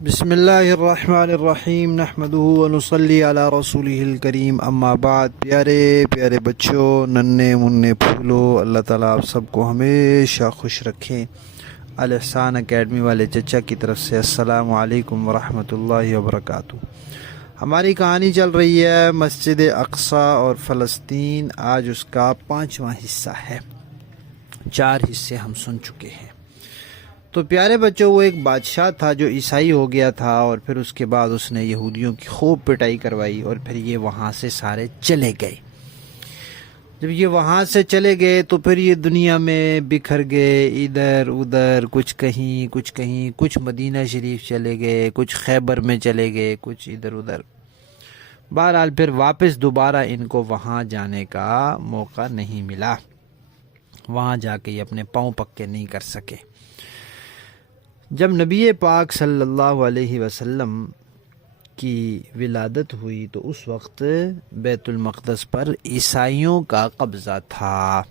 بسم اللہ الرحمن الرحیم نحمدہ ونصلی علی رسولہ الکریم اما بعد۔ پیارے پیارے بچوں، ننھے منھے پھولو، اللہ تعالیٰ آپ سب کو ہمیشہ خوش رکھیں۔ الاحسان اکیڈمی والے چچا کی طرف سے السلام علیکم ورحمۃ اللہ وبرکاتہ۔ ہماری کہانی چل رہی ہے مسجد اقصی اور فلسطین۔ آج اس کا 5واں حصہ ہے، 4 حصے ہم سن چکے ہیں۔ تو پیارے بچوں، وہ ایک بادشاہ تھا جو عیسائی ہو گیا تھا، اور پھر اس کے بعد اس نے یہودیوں کی خوب پٹائی کروائی، اور پھر یہ وہاں سے سارے چلے گئے۔ جب یہ وہاں سے چلے گئے تو پھر یہ دنیا میں بکھر گئے، ادھر ادھر، کچھ کہیں، کچھ مدینہ شریف چلے گئے، کچھ خیبر میں چلے گئے، کچھ ادھر ادھر۔ بہرحال پھر واپس دوبارہ ان کو وہاں جانے کا موقع نہیں ملا، وہاں جا کے یہ اپنے پاؤں پکے نہیں کر سکے۔ جب نبی پاک صلی اللہ علیہ وسلم کی ولادت ہوئی تو اس وقت بیت المقدس پر عیسائیوں کا قبضہ تھا۔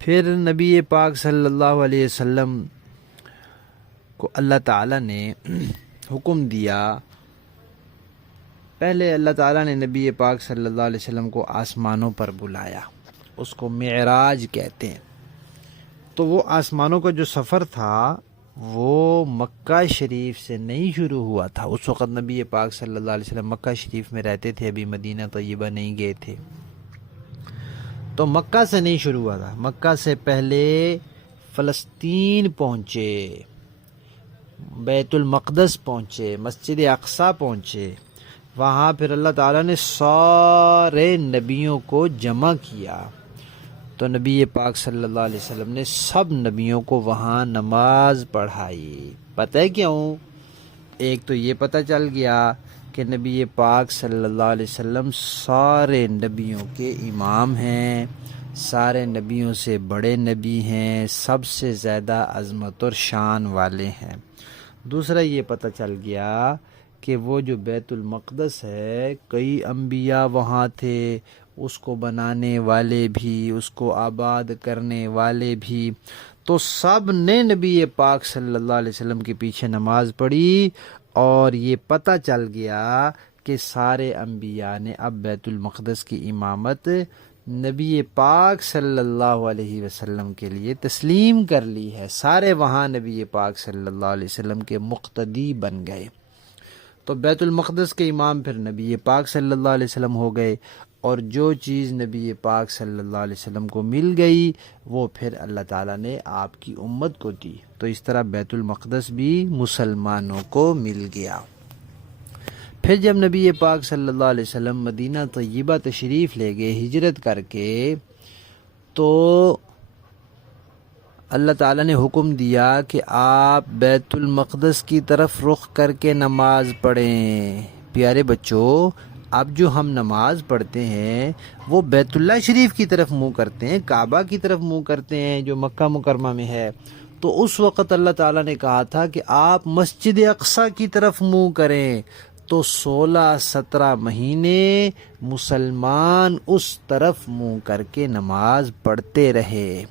پھر نبی پاک صلی اللہ علیہ وسلم کو اللہ تعالیٰ نے حکم دیا، پہلے اللہ تعالیٰ نے نبی پاک صلی اللہ علیہ وسلم کو آسمانوں پر بلایا، اس کو معراج کہتے ہیں۔ تو وہ آسمانوں کا جو سفر تھا وہ مکہ شریف سے نہیں شروع ہوا تھا۔ اس وقت نبی پاک صلی اللہ علیہ وسلم مکہ شریف میں رہتے تھے، ابھی مدینہ طیبہ نہیں گئے تھے، تو مکہ سے نہیں شروع ہوا تھا۔ مکہ سے پہلے فلسطین پہنچے، بیت المقدس پہنچے، مسجد اقصی پہنچے۔ وہاں پھر اللہ تعالیٰ نے سارے نبیوں کو جمع کیا، تو نبی پاک صلی اللہ علیہ وسلم نے سب نبیوں کو وہاں نماز پڑھائی۔ پتہ ہے کیوں؟ ایک تو یہ پتہ چل گیا کہ نبی پاک صلی اللہ علیہ وسلم سارے نبیوں کے امام ہیں، سارے نبیوں سے بڑے نبی ہیں، سب سے زیادہ عظمت اور شان والے ہیں۔ دوسرا یہ پتہ چل گیا کہ وہ جو بیت المقدس ہے، کئی انبیاء وہاں تھے، اس کو بنانے والے بھی، اس کو آباد کرنے والے بھی، تو سب نے نبی پاک صلی اللہ علیہ وسلم کے پیچھے نماز پڑھی، اور یہ پتہ چل گیا کہ سارے انبیاء نے اب بیت المقدس کی امامت نبی پاک صلی اللہ علیہ وسلم کے لیے تسلیم کر لی ہے۔ سارے وہاں نبی پاک صلی اللہ علیہ وسلم کے مقتدی بن گئے۔ تو بیت المقدس کے امام پھر نبی پاک صلی اللہ علیہ وسلم ہو گئے، اور جو چیز نبی پاک صلی اللہ علیہ وسلم کو مل گئی وہ پھر اللہ تعالیٰ نے آپ کی امت کو دی۔ تو اس طرح بیت المقدس بھی مسلمانوں کو مل گیا۔ پھر جب نبی پاک صلی اللہ علیہ وسلم مدینہ طیبہ تشریف لے گئے ہجرت کر کے، تو اللہ تعالیٰ نے حکم دیا کہ آپ بیت المقدس کی طرف رخ کر کے نماز پڑھیں۔ پیارے بچوں، اب جو ہم نماز پڑھتے ہیں وہ بیت اللہ شریف کی طرف منہ کرتے ہیں، کعبہ کی طرف منہ کرتے ہیں جو مکہ مکرمہ میں ہے۔ تو اس وقت اللہ تعالیٰ نے کہا تھا کہ آپ مسجد اقصی کی طرف منہ کریں، تو 16-17 مہینے مسلمان اس طرف منہ کر کے نماز پڑھتے رہے۔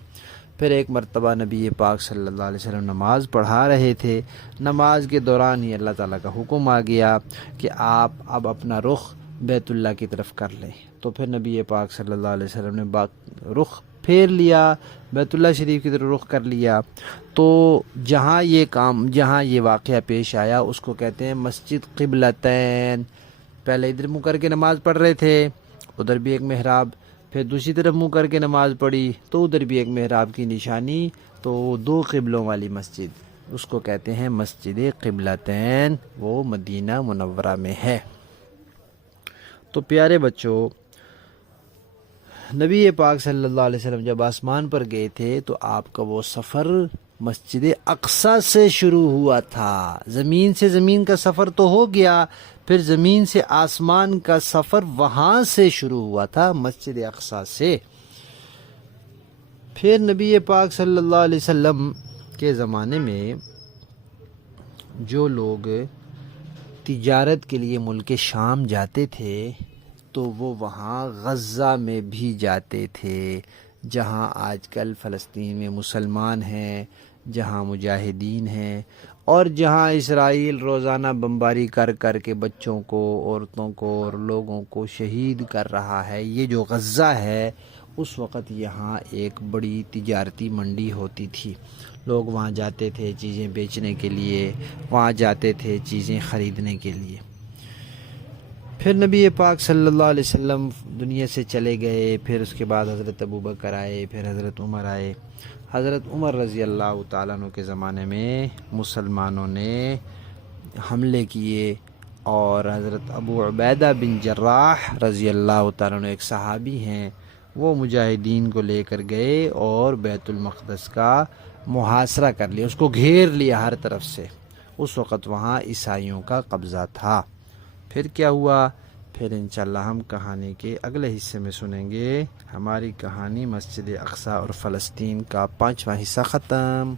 پھر ایک مرتبہ نبی پاک صلی اللہ علیہ وسلم نماز پڑھا رہے تھے، نماز کے دوران ہی اللہ تعالیٰ کا حکم آ گیا کہ آپ اب اپنا رخ بیت اللہ کی طرف کر لیں۔ تو پھر نبی پاک صلی اللہ علیہ وسلم نے رخ پھیر لیا، بیت اللہ شریف کی طرف رخ کر لیا۔ تو جہاں یہ واقعہ پیش آیا اس کو کہتے ہیں مسجد قبلتین۔ پہلے ادھر منہ کر کے نماز پڑھ رہے تھے، ادھر بھی ایک محراب، پھر دوسری طرف منہ کر کے نماز پڑھی تو ادھر بھی ایک محراب کی نشانی، تو 2 قبلوں والی مسجد، اس کو کہتے ہیں مسجد قبلتین، وہ مدینہ منورہ میں ہے۔ تو پیارے بچوں، نبی پاک صلی اللہ علیہ وسلم جب آسمان پر گئے تھے تو آپ کا وہ سفر مسجد اقصی سے شروع ہوا تھا۔ زمین سے زمین کا سفر تو ہو گیا، پھر زمین سے آسمان کا سفر وہاں سے شروع ہوا تھا، مسجد اقصی سے۔ پھر نبی پاک صلی اللہ علیہ وسلم کے زمانے میں جو لوگ تجارت کے لیے ملک شام جاتے تھے تو وہ وہاں غزہ میں بھی جاتے تھے، جہاں آج کل فلسطین میں مسلمان ہیں، جہاں مجاہدین ہیں اور جہاں اسرائیل روزانہ بمباری کر کر کے بچوں کو، عورتوں کو اور لوگوں کو شہید کر رہا ہے، یہ جو غزہ ہے، اس وقت یہاں ایک بڑی تجارتی منڈی ہوتی تھی۔ لوگ وہاں جاتے تھے چیزیں بیچنے کے لیے، وہاں جاتے تھے چیزیں خریدنے کے لیے۔ پھر نبی پاک صلی اللہ علیہ وسلم دنیا سے چلے گئے، پھر اس کے بعد حضرت ابوبکر آئے، پھر حضرت عمر آئے۔ حضرت عمر رضی اللہ تعالیٰ عنہ کے زمانے میں مسلمانوں نے حملے کیے، اور حضرت ابو عبیدہ بن جراح رضی اللہ تعالیٰ عنہ ایک صحابی ہیں، وہ مجاہدین کو لے کر گئے اور بیت المقدس کا محاصرہ کر لیا، اس کو گھیر لیا ہر طرف سے۔ اس وقت وہاں عیسائیوں کا قبضہ تھا۔ پھر کیا ہوا؟ پھر انشاءاللہ ہم کہانی کے اگلے حصے میں سنیں گے۔ ہماری کہانی مسجد اقصی اور فلسطین کا 5واں حصہ ختم۔